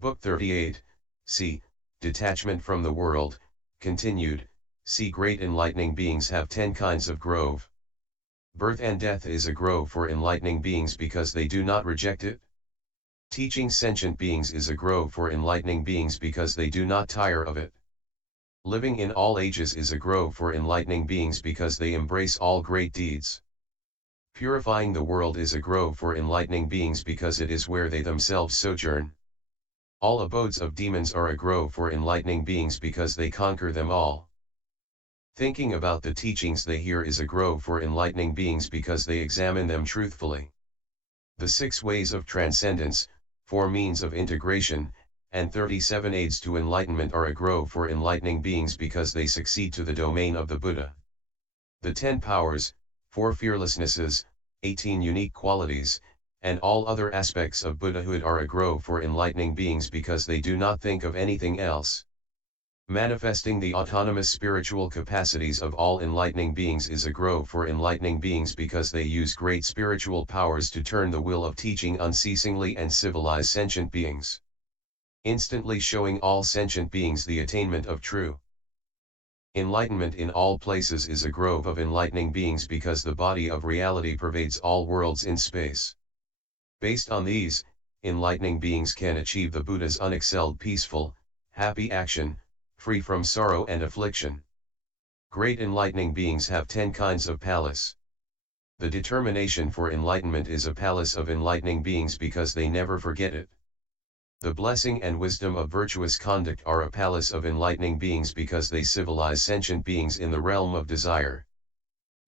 Book 38, c. Detachment from the world, continued, c. Great enlightening beings have 10 kinds of grove. Birth and death is a grove for enlightening beings because they do not reject it. Teaching sentient beings is a grove for enlightening beings because they do not tire of it. Living in all ages is a grove for enlightening beings because they embrace all great deeds. Purifying the world is a grove for enlightening beings because it is where they themselves sojourn. All abodes of demons are a grove for enlightening beings because they conquer them all. Thinking about the teachings they hear is a grove for enlightening beings because they examine them truthfully. The 6 ways of transcendence, 4 means of integration, and 37 aids to enlightenment are a grove for enlightening beings because they succeed to the domain of the Buddha. The 10 powers, 4 fearlessnesses, 18 unique qualities, and all other aspects of Buddhahood are a grove for enlightening beings because they do not think of anything else. Manifesting the autonomous spiritual capacities of all enlightening beings is a grove for enlightening beings because they use great spiritual powers to turn the will of teaching unceasingly and civilize sentient beings. Instantly showing all sentient beings the attainment of true enlightenment in all places is a grove of enlightening beings because the body of reality pervades all worlds in space. Based on these, enlightening beings can achieve the Buddha's unexcelled peaceful, happy action, free from sorrow and affliction. Great enlightening beings have 10 kinds of palace. The determination for enlightenment is a palace of enlightening beings because they never forget it. The blessing and wisdom of virtuous conduct are a palace of enlightening beings because they civilize sentient beings in the realm of desire.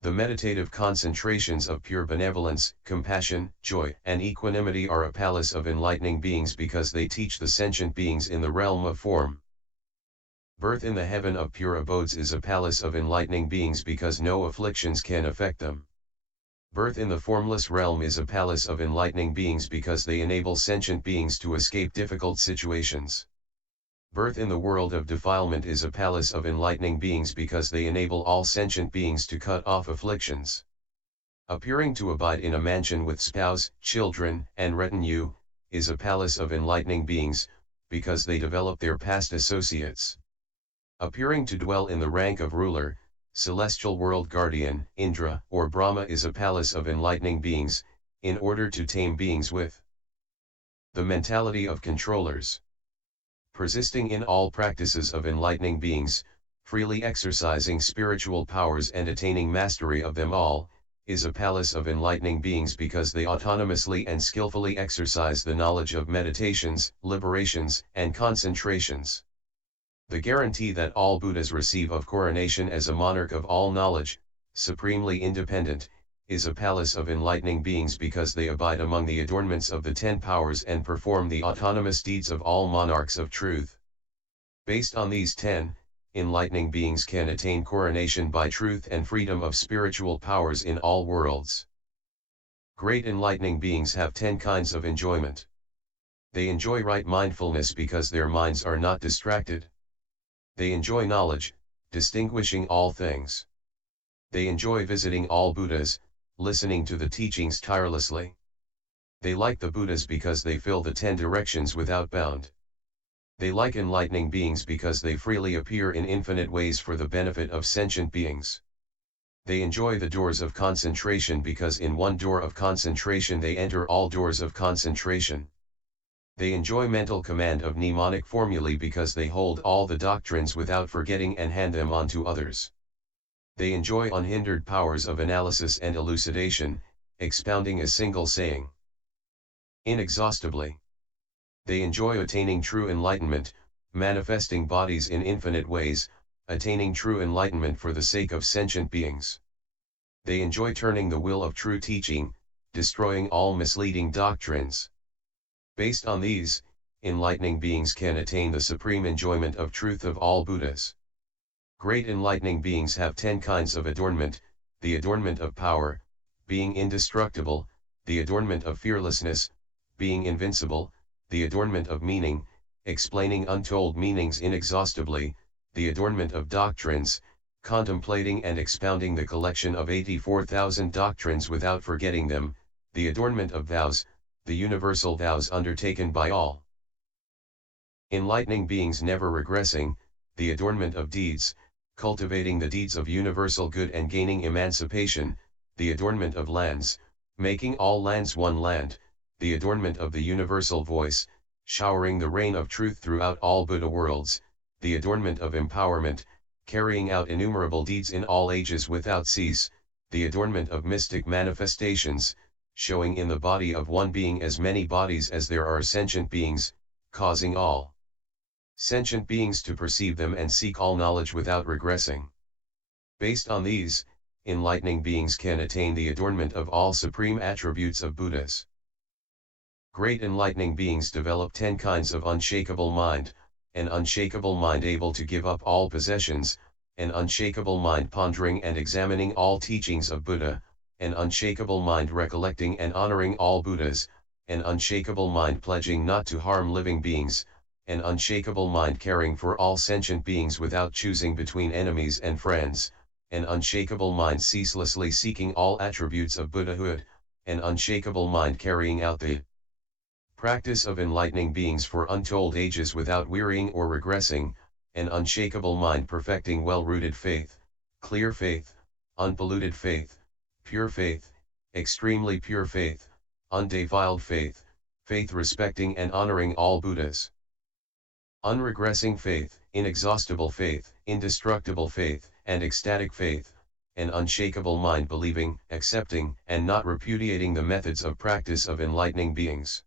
The meditative concentrations of pure benevolence, compassion, joy, and equanimity are a palace of enlightening beings because they teach the sentient beings in the realm of form. Birth in the heaven of pure abodes is a palace of enlightening beings because no afflictions can affect them. Birth in the formless realm is a palace of enlightening beings because they enable sentient beings to escape difficult situations. Birth in the world of defilement is a palace of enlightening beings because they enable all sentient beings to cut off afflictions. Appearing to abide in a mansion with spouse, children, and retinue, is a palace of enlightening beings, because they develop their past associates. Appearing to dwell in the rank of ruler, celestial world guardian, Indra, or Brahma is a palace of enlightening beings, in order to tame beings with the mentality of controllers. Persisting in all practices of enlightening beings, freely exercising spiritual powers and attaining mastery of them all, is a palace of enlightening beings because they autonomously and skillfully exercise the knowledge of meditations, liberations, and concentrations. The guarantee that all Buddhas receive of coronation as a monarch of all knowledge, supremely independent, is a palace of enlightening beings because they abide among the adornments of the 10 powers and perform the autonomous deeds of all monarchs of truth. Based on these 10, enlightening beings can attain coronation by truth and freedom of spiritual powers in all worlds. Great enlightening beings have 10 kinds of enjoyment. They enjoy right mindfulness because their minds are not distracted. They enjoy knowledge, distinguishing all things. They enjoy visiting all Buddhas, listening to the teachings tirelessly. They like the Buddhas because they fill the 10 directions without bound. They like enlightening beings because they freely appear in infinite ways for the benefit of sentient beings. They enjoy the doors of concentration because in one door of concentration they enter all doors of concentration. They enjoy mental command of mnemonic formulae because they hold all the doctrines without forgetting and hand them on to others. They enjoy unhindered powers of analysis and elucidation, expounding a single saying inexhaustibly. They enjoy attaining true enlightenment, manifesting bodies in infinite ways, attaining true enlightenment for the sake of sentient beings. They enjoy turning the will of true teaching, destroying all misleading doctrines. Based on these, enlightening beings can attain the supreme enjoyment of truth of all Buddhas. Great enlightening beings have 10 kinds of adornment: the adornment of power, being indestructible; the adornment of fearlessness, being invincible; the adornment of meaning, explaining untold meanings inexhaustibly; the adornment of doctrines, contemplating and expounding the collection of 84,000 doctrines without forgetting them; the adornment of vows, the universal vows undertaken by all Enlightening beings never regressing, the adornment of deeds, cultivating the deeds of universal good and gaining emancipation, the adornment of lands, making all lands one land, the adornment of the universal voice, showering the rain of truth throughout all Buddha worlds, the adornment of empowerment, carrying out innumerable deeds in all ages without cease, the adornment of mystic manifestations, showing in the body of one being as many bodies as there are sentient beings, causing all sentient beings to perceive them and seek all knowledge without regressing. Based on these, enlightening beings can attain the adornment of all supreme attributes of Buddhas. Great enlightening beings develop 10 kinds of unshakable mind, an unshakable mind able to give up all possessions, an unshakable mind pondering and examining all teachings of Buddha, an unshakable mind recollecting and honoring all Buddhas, an unshakable mind pledging not to harm living beings, an unshakable mind caring for all sentient beings without choosing between enemies and friends, an unshakable mind ceaselessly seeking all attributes of Buddhahood, an unshakable mind carrying out the practice of enlightening beings for untold ages without wearying or regressing, an unshakable mind perfecting well-rooted faith, clear faith, unpolluted faith, pure faith, extremely pure faith, undefiled faith, faith respecting and honoring all Buddhas. Unregressing faith, inexhaustible faith, indestructible faith, and ecstatic faith, an unshakable mind believing, accepting, and not repudiating the methods of practice of enlightening beings.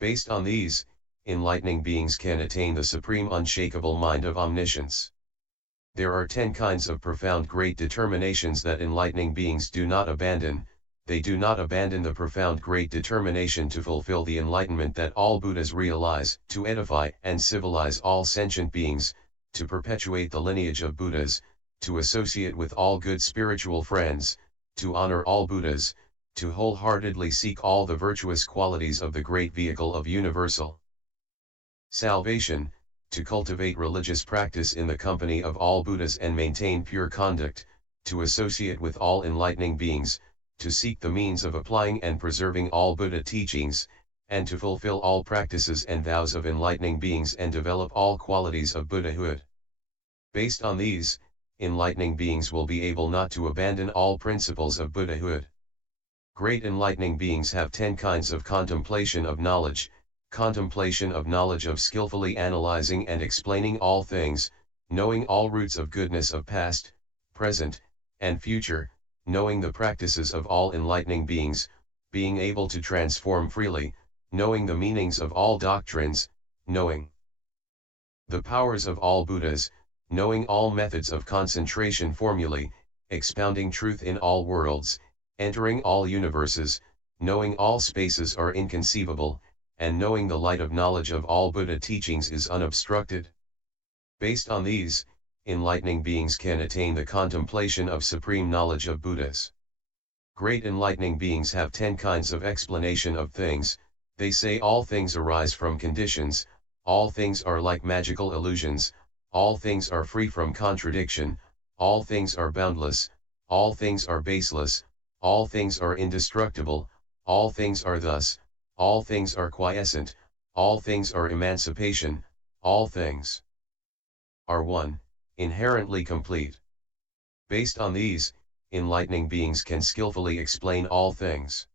Based on these, enlightening beings can attain the supreme unshakable mind of omniscience. There are 10 kinds of profound great determinations that enlightening beings do not abandon. They do not abandon the profound great determination to fulfill the enlightenment that all Buddhas realize, to edify and civilize all sentient beings, to perpetuate the lineage of Buddhas, to associate with all good spiritual friends, to honor all Buddhas, to wholeheartedly seek all the virtuous qualities of the great vehicle of universal salvation, to cultivate religious practice in the company of all Buddhas and maintain pure conduct, to associate with all enlightening beings, to seek the means of applying and preserving all Buddha teachings, and to fulfill all practices and vows of enlightening beings and develop all qualities of Buddhahood. Based on these, enlightening beings will be able not to abandon all principles of Buddhahood. Great enlightening beings have 10 kinds of contemplation of knowledge of skillfully analyzing and explaining all things, knowing all roots of goodness of past, present, and future, knowing the practices of all enlightening beings, being able to transform freely, knowing the meanings of all doctrines, knowing the powers of all Buddhas, knowing all methods of concentration formulae, expounding truth in all worlds, entering all universes, knowing all spaces are inconceivable, and knowing the light of knowledge of all Buddha teachings is unobstructed. Based on these, enlightening beings can attain the contemplation of supreme knowledge of Buddhas. Great enlightening beings have 10 kinds of explanation of things. They say all things arise from conditions, all things are like magical illusions, all things are free from contradiction, all things are boundless, all things are baseless, all things are indestructible, all things are thus, all things are quiescent, all things are emancipation, all things are one, inherently complete. Based on these, enlightening beings can skillfully explain all things.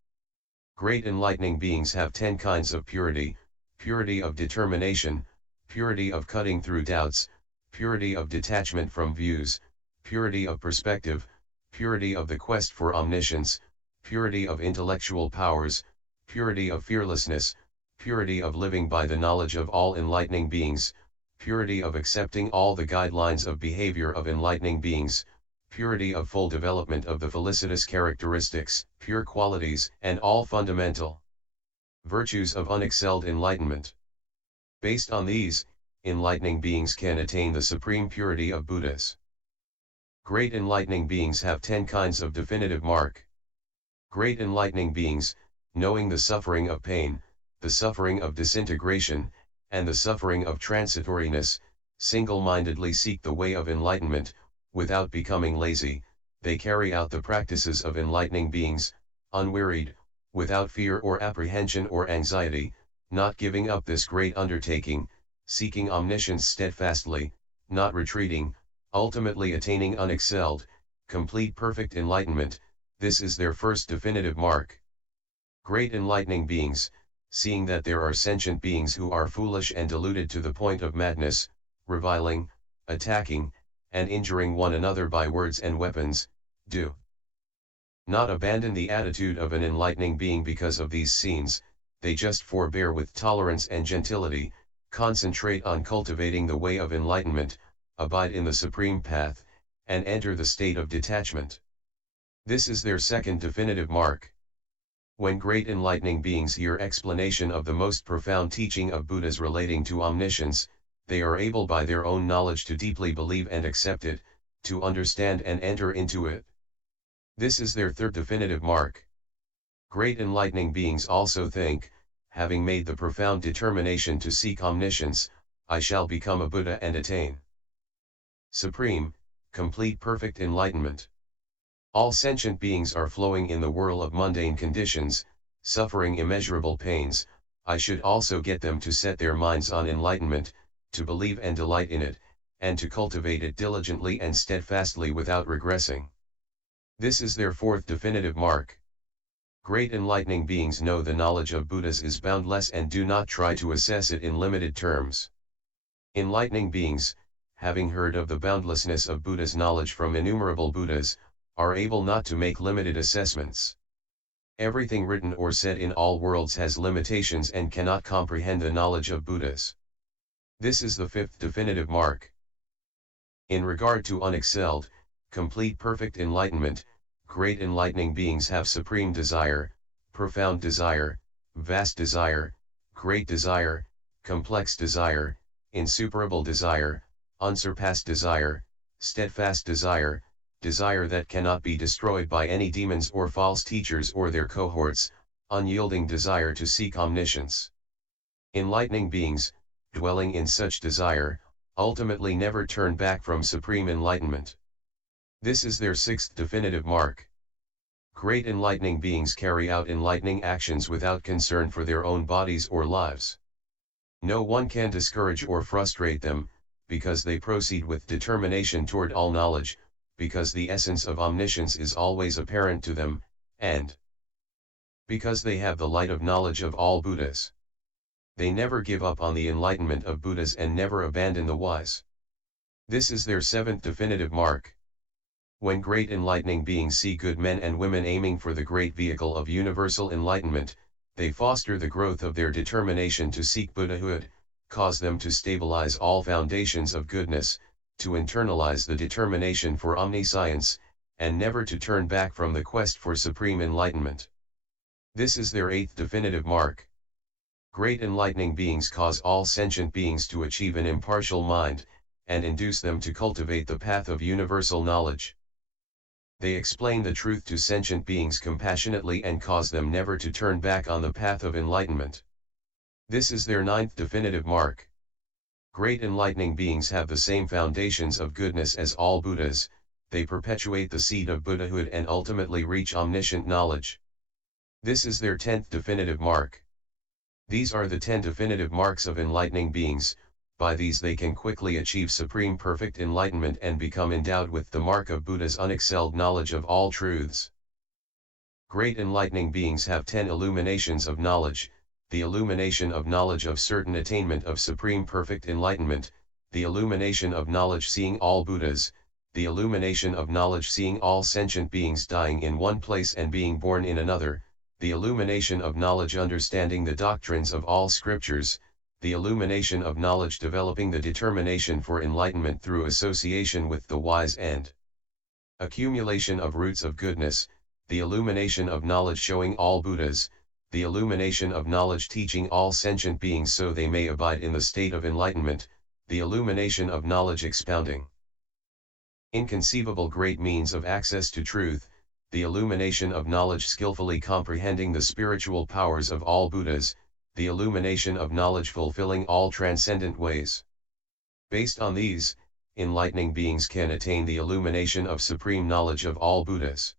Great enlightening beings have 10 kinds of purity, purity of determination, purity of cutting through doubts, purity of detachment from views, purity of perspective, purity of the quest for omniscience, purity of intellectual powers, purity of fearlessness, purity of living by the knowledge of all enlightening beings, purity of accepting all the guidelines of behavior of enlightening beings, purity of full development of the felicitous characteristics, pure qualities, and all fundamental virtues of unexcelled enlightenment. Based on these, enlightening beings can attain the supreme purity of Buddhas. Great enlightening beings have 10 kinds of definitive mark. Great enlightening beings, knowing the suffering of pain, the suffering of disintegration, and the suffering of transitoriness, single-mindedly seek the way of enlightenment. Without becoming lazy, they carry out the practices of enlightening beings, unwearied, without fear or apprehension or anxiety, not giving up this great undertaking, seeking omniscience steadfastly, not retreating, ultimately attaining unexcelled, complete perfect enlightenment. This is their first definitive mark. Great enlightening beings, seeing that there are sentient beings who are foolish and deluded to the point of madness, reviling, attacking, and injuring one another by words and weapons, do not abandon the attitude of an enlightening being because of these scenes. They just forbear with tolerance and gentility, concentrate on cultivating the way of enlightenment, abide in the supreme path, and enter the state of detachment. This is their second definitive mark. When great enlightening beings hear explanation of the most profound teaching of Buddhas relating to omniscience, they are able by their own knowledge to deeply believe and accept it, to understand and enter into it. This is their third definitive mark. Great enlightening beings also think, having made the profound determination to seek omniscience, I shall become a Buddha and attain supreme, complete perfect enlightenment. All sentient beings are flowing in the whirl of mundane conditions, suffering immeasurable pains. I should also get them to set their minds on enlightenment, to believe and delight in it, and to cultivate it diligently and steadfastly without regressing. This is their fourth definitive mark. Great enlightening beings know the knowledge of Buddhas is boundless and do not try to assess it in limited terms. Enlightening beings, having heard of the boundlessness of Buddha's knowledge from innumerable Buddhas, are able not to make limited assessments. Everything written or said in all worlds has limitations and cannot comprehend the knowledge of Buddhas. This is the fifth definitive mark. In regard to unexcelled, complete perfect enlightenment, great enlightening beings have supreme desire, profound desire, vast desire, great desire, complex desire, insuperable desire, unsurpassed desire, steadfast desire, desire that cannot be destroyed by any demons or false teachers or their cohorts, unyielding desire to seek omniscience. Enlightening beings, dwelling in such desire, ultimately never turn back from supreme enlightenment. This is their sixth definitive mark. Great enlightening beings carry out enlightening actions without concern for their own bodies or lives. No one can discourage or frustrate them, because they proceed with determination toward all knowledge, because the essence of omniscience is always apparent to them, and because they have the light of knowledge of all Buddhas. They never give up on the enlightenment of Buddhas and never abandon the wise. This is their seventh definitive mark. When great enlightening beings see good men and women aiming for the great vehicle of universal enlightenment, they foster the growth of their determination to seek Buddhahood, cause them to stabilize all foundations of goodness, to internalize the determination for omniscience, and never to turn back from the quest for supreme enlightenment. This is their eighth definitive mark. Great enlightening beings cause all sentient beings to achieve an impartial mind, and induce them to cultivate the path of universal knowledge. They explain the truth to sentient beings compassionately and cause them never to turn back on the path of enlightenment. This is their ninth definitive mark. Great enlightening beings have the same foundations of goodness as all Buddhas. They perpetuate the seed of Buddhahood and ultimately reach omniscient knowledge. This is their 10th definitive mark. These are the 10 definitive marks of enlightening beings. By these they can quickly achieve supreme perfect enlightenment and become endowed with the mark of Buddha's unexcelled knowledge of all truths. Great enlightening beings have 10 illuminations of knowledge: the illumination of knowledge of certain attainment of supreme perfect enlightenment, the illumination of knowledge seeing all Buddhas, the illumination of knowledge seeing all sentient beings dying in one place and being born in another, the illumination of knowledge understanding the doctrines of all scriptures, the illumination of knowledge developing the determination for enlightenment through association with the wise and accumulation of roots of goodness, the illumination of knowledge showing all Buddhas, the illumination of knowledge teaching all sentient beings so they may abide in the state of enlightenment, the illumination of knowledge expounding inconceivable great means of access to truth, the illumination of knowledge skillfully comprehending the spiritual powers of all Buddhas, the illumination of knowledge fulfilling all transcendent ways. Based on these, enlightening beings can attain the illumination of supreme knowledge of all Buddhas.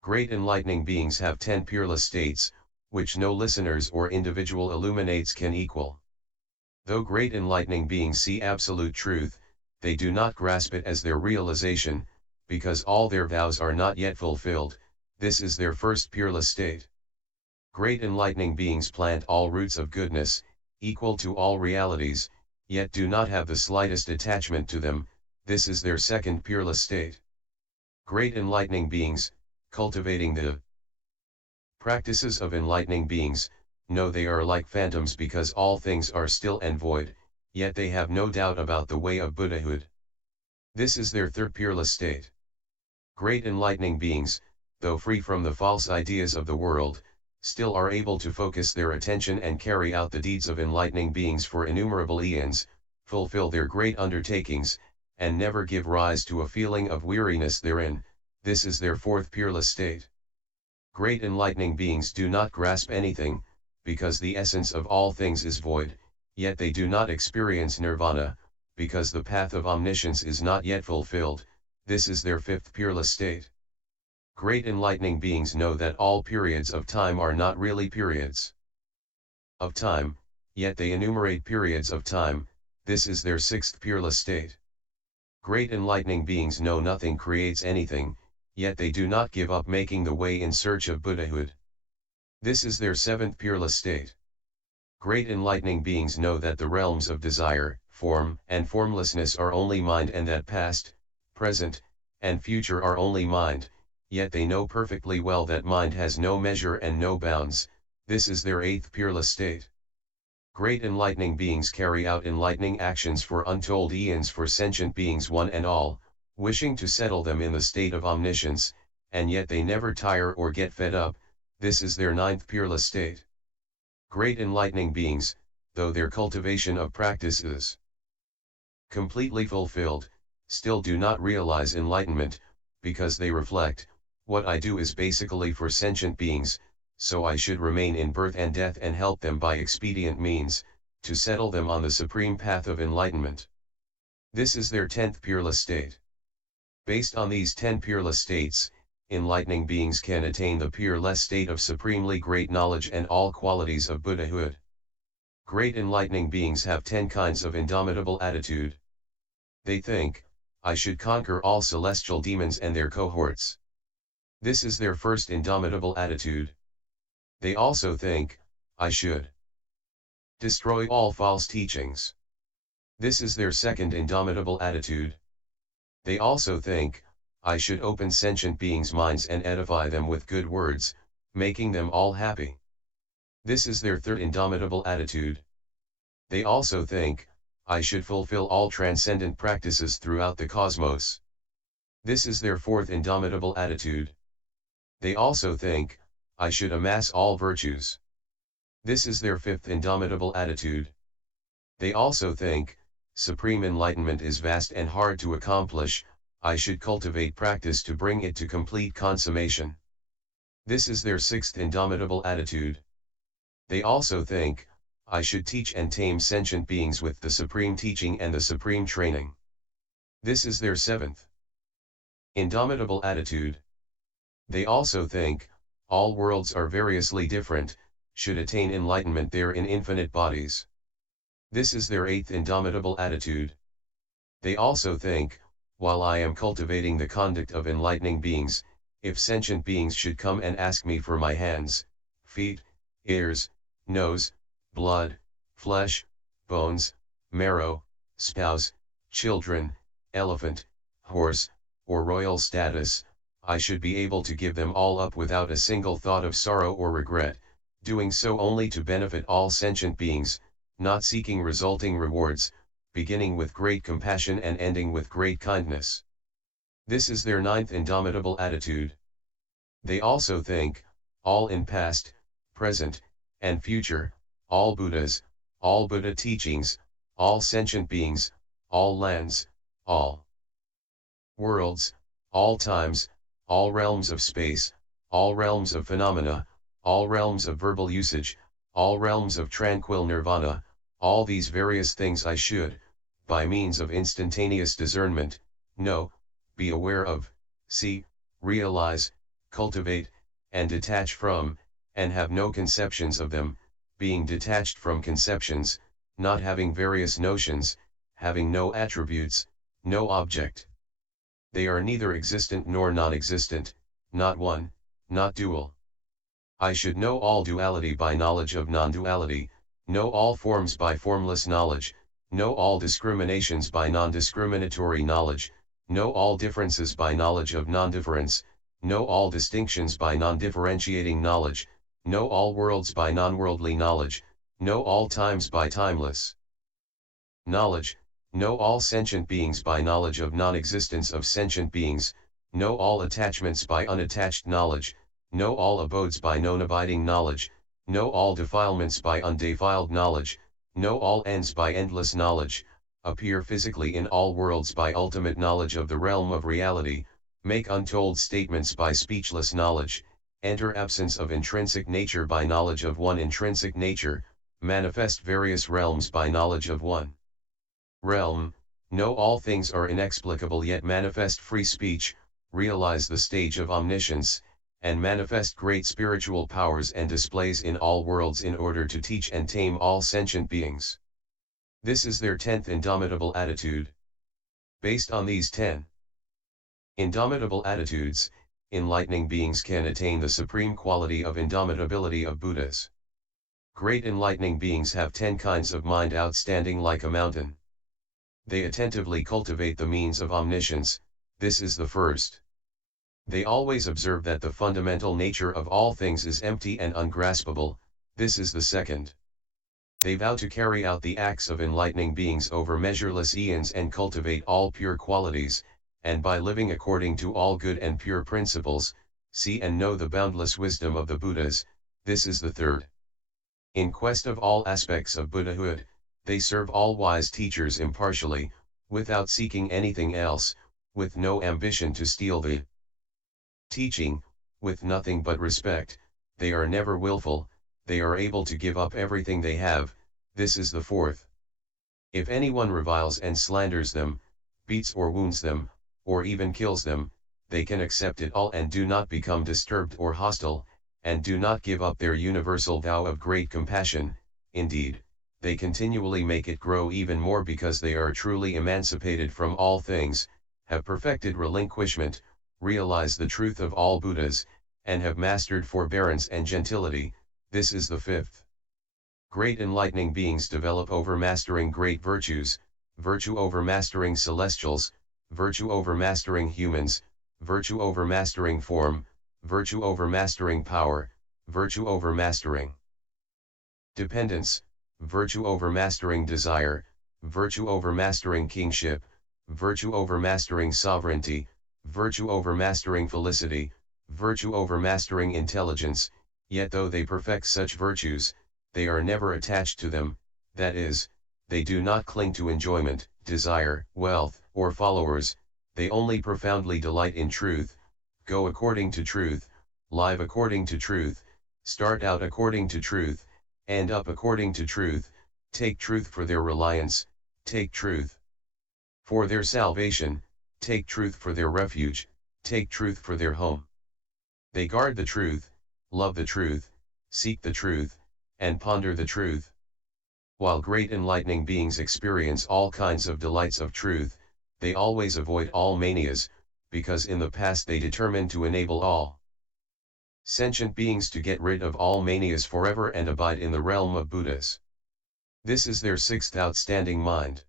Great enlightening beings have 10 peerless states, which no listeners or individual illuminates can equal. Though great enlightening beings see absolute truth, they do not grasp it as their realization, because all their vows are not yet fulfilled. This is their first peerless state. Great enlightening beings plant all roots of goodness, equal to all realities, yet do not have the slightest attachment to them. This is their second peerless state. Great enlightening beings, cultivating the practices of enlightening beings, know they are like phantoms because all things are still and void, yet they have no doubt about the way of Buddhahood. This is their third peerless state. Great enlightening beings, though free from the false ideas of the world, still are able to focus their attention and carry out the deeds of enlightening beings for innumerable eons, fulfill their great undertakings, and never give rise to a feeling of weariness therein. This is their fourth peerless state. Great enlightening beings do not grasp anything, because the essence of all things is void, yet they do not experience nirvana, because the path of omniscience is not yet fulfilled. This is their fifth peerless state. Great enlightening beings know that all periods of time are not really periods of time, yet they enumerate periods of time. This is their sixth peerless state. Great enlightening beings know nothing creates anything, yet they do not give up making the way in search of Buddhahood. This is their seventh peerless state. Great enlightening beings know that the realms of desire, form, and formlessness are only mind, and that past, present, and future are only mind, yet they know perfectly well that mind has no measure and no bounds. This is their eighth peerless state. Great enlightening beings carry out enlightening actions for untold eons for sentient beings one and all, wishing to settle them in the state of omniscience, and yet they never tire or get fed up. This is their ninth peerless state. Great enlightening beings, though their cultivation of practice is completely fulfilled, still do not realize enlightenment, because they reflect, what I do is basically for sentient beings, so I should remain in birth and death and help them by expedient means, to settle them on the supreme path of enlightenment. This is their 10th peerless state. Based on these 10 peerless states, enlightening beings can attain the peerless state of supremely great knowledge and all qualities of Buddhahood. Great enlightening beings have 10 kinds of indomitable attitude. They think, I should conquer all celestial demons and their cohorts. This is their first indomitable attitude. They also think, I should destroy all false teachings. This is their second indomitable attitude. They also think, I should open sentient beings' minds and edify them with good words, making them all happy. This is their third indomitable attitude. They also think, I should fulfill all transcendent practices throughout the cosmos. This is their fourth indomitable attitude. They also think, I should amass all virtues. This is their fifth indomitable attitude. They also think, supreme enlightenment is vast and hard to accomplish, I should cultivate practice to bring it to complete consummation. This is their sixth indomitable attitude. They also think, I should teach and tame sentient beings with the supreme teaching and the supreme training. This is their seventh indomitable attitude. They also think, all worlds are variously different, should attain enlightenment there in infinite bodies. This is their eighth indomitable attitude. They also think, while I am cultivating the conduct of enlightening beings, if sentient beings should come and ask me for my hands, feet, ears, nose, blood, flesh, bones, marrow, spouse, children, elephant, horse, or royal status, I should be able to give them all up without a single thought of sorrow or regret, doing so only to benefit all sentient beings, not seeking resulting rewards, beginning with great compassion and ending with great kindness. This is their ninth indomitable attitude. They also think, all in past, present, and future, all Buddhas, all Buddha teachings, all sentient beings, all lands, all worlds, all times, all realms of space, all realms of phenomena, all realms of verbal usage, all realms of tranquil nirvana, all these various things I should, by means of instantaneous discernment, know, be aware of, see, realize, cultivate, and detach from, and have no conceptions of them, being detached from conceptions, not having various notions, having no attributes, no object. They are neither existent nor non-existent, not one, not dual. I should know all duality by knowledge of non-duality, know all forms by formless knowledge, know all discriminations by non-discriminatory knowledge, know all differences by knowledge of non-difference, know all distinctions by non-differentiating knowledge, know all worlds by non-worldly knowledge, know all times by timeless knowledge, know all sentient beings by knowledge of non-existence of sentient beings, know all attachments by unattached knowledge, know all abodes by known abiding knowledge, know all defilements by undefiled knowledge, know all ends by endless knowledge, appear physically in all worlds by ultimate knowledge of the realm of reality, make untold statements by speechless knowledge, enter absence of intrinsic nature by knowledge of one intrinsic nature, manifest various realms by knowledge of one realm, know all things are inexplicable yet manifest free speech, realize the stage of omniscience, and manifest great spiritual powers and displays in all worlds in order to teach and tame all sentient beings. This is their 10th indomitable attitude. Based on these 10 indomitable attitudes, enlightening beings can attain the supreme quality of indomitability of Buddhas. Great enlightening beings have 10 kinds of mind outstanding like a mountain. They attentively cultivate the means of omniscience, this is the first. They always observe that the fundamental nature of all things is empty and ungraspable, this is the second. They vow to carry out the acts of enlightening beings over measureless eons and cultivate all pure qualities, and by living according to all good and pure principles, see and know the boundless wisdom of the Buddhas, this is the third. In quest of all aspects of Buddhahood, they serve all wise teachers impartially, without seeking anything else, with no ambition to steal the teaching, with nothing but respect, they are never willful, they are able to give up everything they have, this is the fourth. If anyone reviles and slanders them, beats or wounds them, or even kills them, they can accept it all and do not become disturbed or hostile, and do not give up their universal vow of great compassion, indeed, they continually make it grow even more because they are truly emancipated from all things, have perfected relinquishment, realize the truth of all Buddhas, and have mastered forbearance and gentility, this is the fifth. Great enlightening beings develop over mastering great virtues, virtue over mastering celestials, virtue over mastering humans, virtue over mastering form, virtue over mastering power, virtue over mastering dependence, virtue over mastering desire, virtue over mastering kingship, virtue over mastering sovereignty, virtue over mastering felicity, virtue over mastering intelligence, yet though they perfect such virtues, they are never attached to them, that is, they do not cling to enjoyment, desire, wealth, or followers, they only profoundly delight in truth, go according to truth, live according to truth, start out according to truth, end up according to truth, take truth for their reliance, take truth for their salvation, take truth for their refuge, take truth for their home. They guard the truth, love the truth, seek the truth, and ponder the truth. While great enlightening beings experience all kinds of delights of truth, they always avoid all manias, because in the past they determined to enable all sentient beings to get rid of all manias forever and abide in the realm of Buddhas. This is their sixth outstanding mind.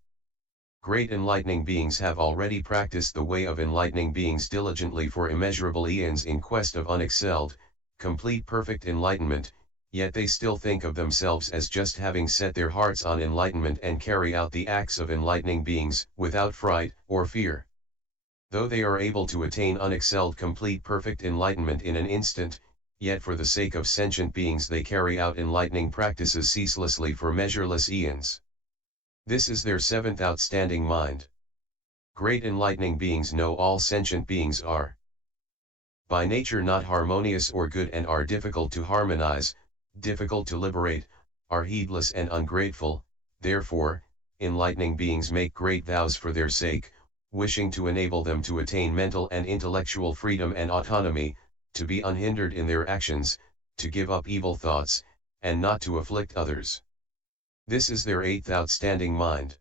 Great enlightening beings have already practiced the way of enlightening beings diligently for immeasurable eons in quest of unexcelled, complete perfect enlightenment, yet they still think of themselves as just having set their hearts on enlightenment and carry out the acts of enlightening beings without fright or fear. Though they are able to attain unexcelled complete perfect enlightenment in an instant, yet for the sake of sentient beings they carry out enlightening practices ceaselessly for measureless eons. This is their seventh outstanding mind. Great enlightening beings know all sentient beings are by nature not harmonious or good and are difficult to harmonize, difficult to liberate, are heedless and ungrateful, therefore, enlightening beings make great vows for their sake, wishing to enable them to attain mental and intellectual freedom and autonomy, to be unhindered in their actions, to give up evil thoughts, and not to afflict others. This is their eighth outstanding mind.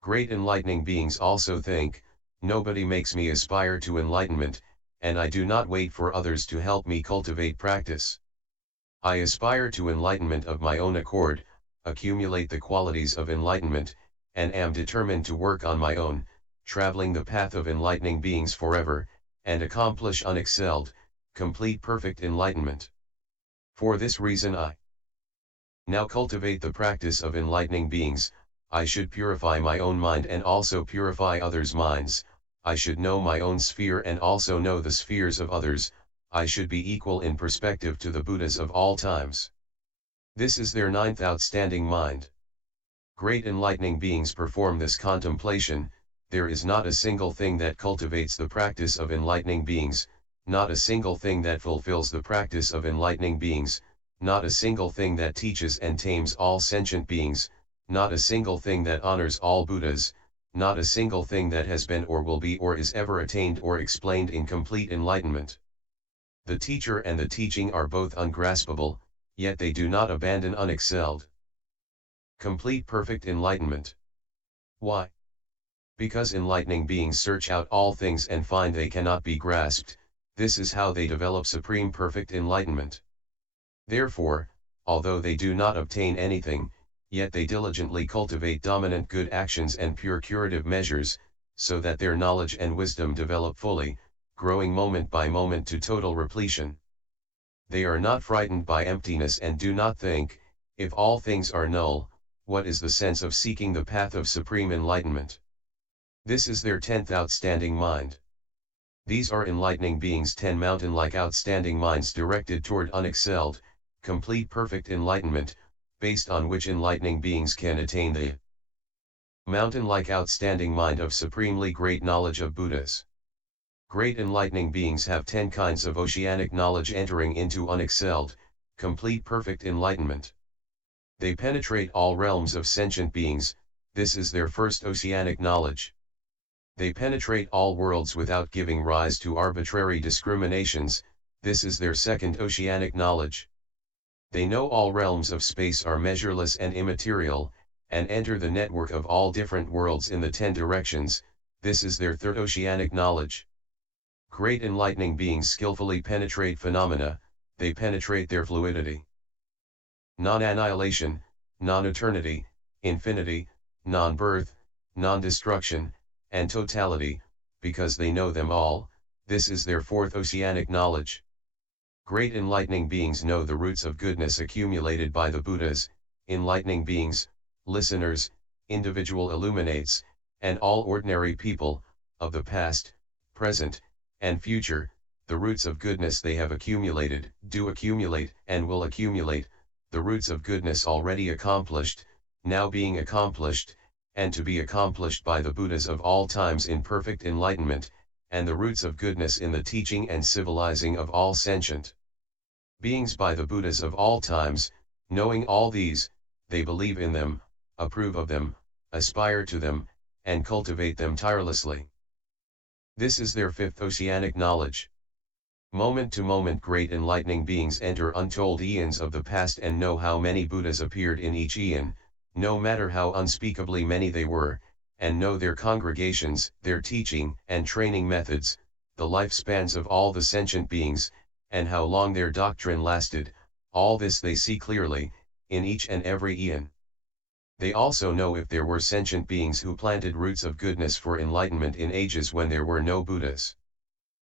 Great enlightening beings also think, nobody makes me aspire to enlightenment, and I do not wait for others to help me cultivate practice. I aspire to enlightenment of my own accord, accumulate the qualities of enlightenment, and am determined to work on my own, traveling the path of enlightening beings forever, and accomplish unexcelled, complete perfect enlightenment. For this reason I now cultivate the practice of enlightening beings. I should purify my own mind and also purify others' minds. I should know my own sphere and also know the spheres of others. I should be equal in perspective to the Buddhas of all times. This is their ninth outstanding mind. Great enlightening beings perform this contemplation. There is not a single thing that cultivates the practice of enlightening beings, not a single thing that fulfills the practice of enlightening beings, not a single thing that teaches and tames all sentient beings, not a single thing that honors all Buddhas, not a single thing that has been or will be or is ever attained or explained in complete enlightenment. The teacher and the teaching are both ungraspable, yet they do not abandon unexcelled. Complete perfect enlightenment. Why? Because enlightening beings search out all things and find they cannot be grasped. This is how they develop supreme perfect enlightenment. Therefore, although they do not obtain anything, yet they diligently cultivate dominant good actions and pure curative measures, so that their knowledge and wisdom develop fully, growing moment by moment to total repletion. They are not frightened by emptiness and do not think, if all things are null, what is the sense of seeking the path of supreme enlightenment? This is their 10th outstanding mind. These are enlightening beings' 10 mountain-like outstanding minds directed toward unexcelled, complete perfect enlightenment, based on which enlightening beings can attain the mountain-like outstanding mind of supremely great knowledge of Buddhas. Great enlightening beings have 10 kinds of oceanic knowledge entering into unexcelled, complete perfect enlightenment. They penetrate all realms of sentient beings. This is their first oceanic knowledge. They penetrate all worlds without giving rise to arbitrary discriminations. This is their second oceanic knowledge. They know all realms of space are measureless and immaterial, and enter the network of all different worlds in the 10 directions. This is their third oceanic knowledge. Great enlightening beings skillfully penetrate phenomena. They penetrate their fluidity, non-annihilation, non-eternity, infinity, non-birth, non-destruction, and totality, because they know them all. This is their fourth oceanic knowledge. Great enlightening beings know the roots of goodness accumulated by the Buddhas, enlightening beings, listeners, individual illuminates, and all ordinary people, of the past, present, and future. The roots of goodness they have accumulated, do accumulate, and will accumulate, the roots of goodness already accomplished, now being accomplished, and to be accomplished by the Buddhas of all times in perfect enlightenment, and the roots of goodness in the teaching and civilizing of all sentient beings by the Buddhas of all times. Knowing all these, they believe in them, approve of them, aspire to them, and cultivate them tirelessly. This is their fifth oceanic knowledge. Moment to moment great enlightening beings enter untold eons of the past and know how many Buddhas appeared in each eon, no matter how unspeakably many they were, and know their congregations, their teaching and training methods, the lifespans of all the sentient beings, and how long their doctrine lasted. All this they see clearly, in each and every eon. They also know if there were sentient beings who planted roots of goodness for enlightenment in ages when there were no Buddhas.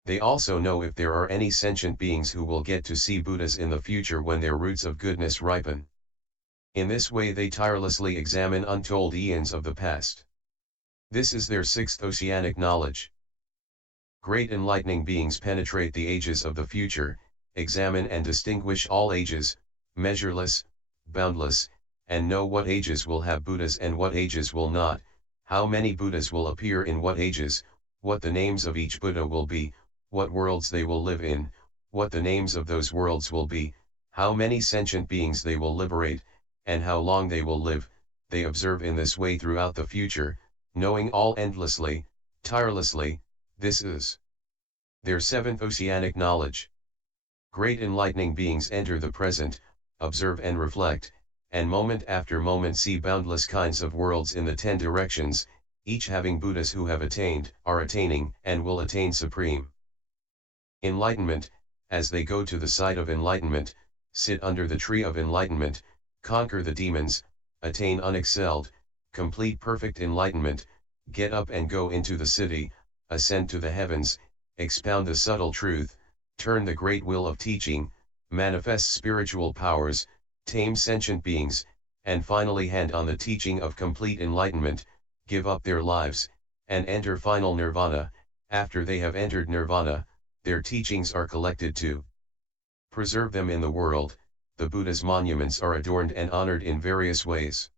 They also know if there are any sentient beings who will get to see Buddhas in the future when their roots of goodness ripen. In this way they tirelessly examine untold eons of the past. This is their sixth oceanic knowledge. Great enlightening beings penetrate the ages of the future, examine and distinguish all ages, measureless, boundless, and know what ages will have Buddhas and what ages will not, how many Buddhas will appear in what ages, what the names of each Buddha will be, what worlds they will live in, what the names of those worlds will be, how many sentient beings they will liberate, and how long they will live. They observe in this way throughout the future, knowing all endlessly, tirelessly. This is their seventh oceanic knowledge. Great enlightening beings enter the present, observe and reflect, and moment after moment see boundless kinds of worlds in the 10 directions, each having Buddhas who have attained, are attaining, and will attain supreme enlightenment. As they go to the site of enlightenment, sit under the tree of enlightenment, conquer the demons, attain unexcelled, complete perfect enlightenment, get up and go into the city, ascend to the heavens, expound the subtle truth, turn the great wheel of teaching, manifest spiritual powers, tame sentient beings, and finally hand on the teaching of complete enlightenment, give up their lives, and enter final nirvana. After they have entered nirvana, their teachings are collected to preserve them in the world. The Buddha's monuments are adorned and honored in various ways.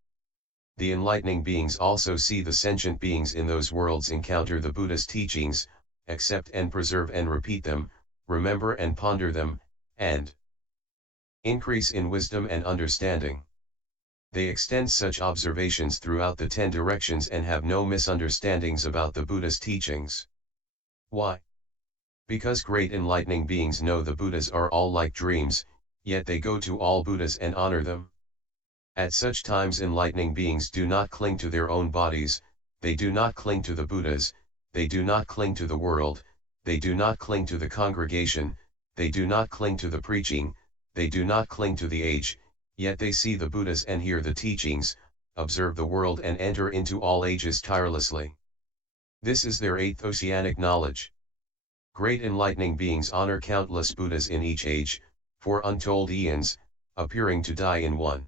The enlightening beings also see the sentient beings in those worlds encounter the Buddha's teachings, accept and preserve and repeat them, remember and ponder them, and increase in wisdom and understanding. They extend such observations throughout the 10 directions and have no misunderstandings about the Buddha's teachings. Why? Because great enlightening beings know the Buddhas are all like dreams, yet they go to all Buddhas and honor them. At such times enlightening beings do not cling to their own bodies, they do not cling to the Buddhas, they do not cling to the world, they do not cling to the congregation, they do not cling to the preaching, they do not cling to the age, yet they see the Buddhas and hear the teachings, observe the world and enter into all ages tirelessly. This is their 8th oceanic knowledge. Great enlightening beings honor countless Buddhas in each age, for untold eons, appearing to die in one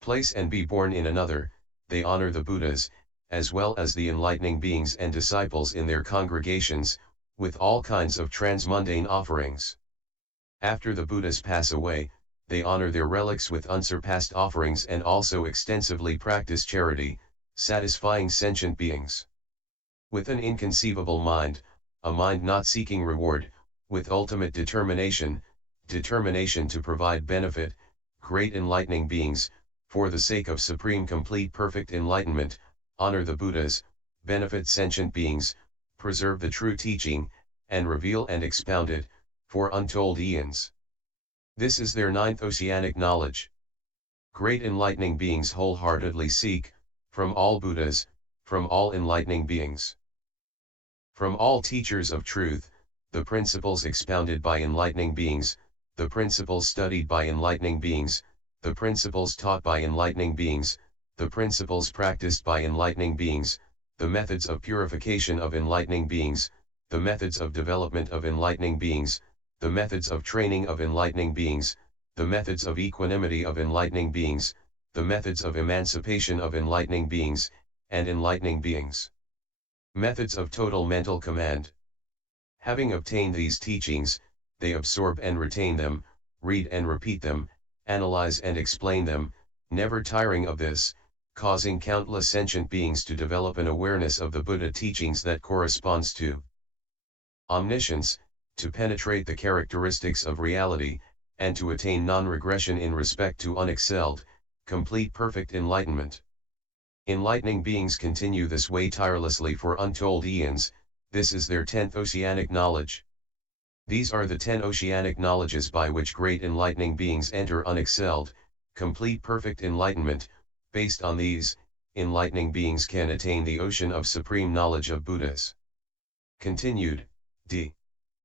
place and be born in another. They honor the Buddhas, as well as the enlightening beings and disciples in their congregations, with all kinds of transmundane offerings. After the Buddhas pass away, they honor their relics with unsurpassed offerings and also extensively practice charity, satisfying sentient beings. With an inconceivable mind, a mind not seeking reward, with ultimate determination to provide benefit, great enlightening beings, for the sake of supreme complete perfect enlightenment, honor the Buddhas, benefit sentient beings, preserve the true teaching, and reveal and expound it, for untold eons. This is their 9th oceanic knowledge. Great enlightening beings wholeheartedly seek, from all Buddhas, from all enlightening beings, from all teachers of truth, the principles expounded by enlightening beings, the principles studied by enlightening beings, the principles taught by enlightening beings, the principles practiced by enlightening beings, the methods of purification of enlightening beings, the methods of development of enlightening beings, the methods of training of enlightening beings, the methods of equanimity of enlightening beings, the methods of emancipation of enlightening beings, and enlightening beings. Methods of total mental command. Having obtained these teachings, they absorb and retain them, read and repeat them, analyze and explain them, never tiring of this, causing countless sentient beings to develop an awareness of the Buddha teachings that corresponds to omniscience, to penetrate the characteristics of reality, and to attain non-regression in respect to unexcelled, complete perfect enlightenment. Enlightening beings continue this way tirelessly for untold eons. This is their 10th oceanic knowledge. These are the 10 oceanic knowledges by which great enlightening beings enter unexcelled, complete perfect enlightenment. Based on these, enlightening beings can attain the ocean of supreme knowledge of Buddhas. Continued, D.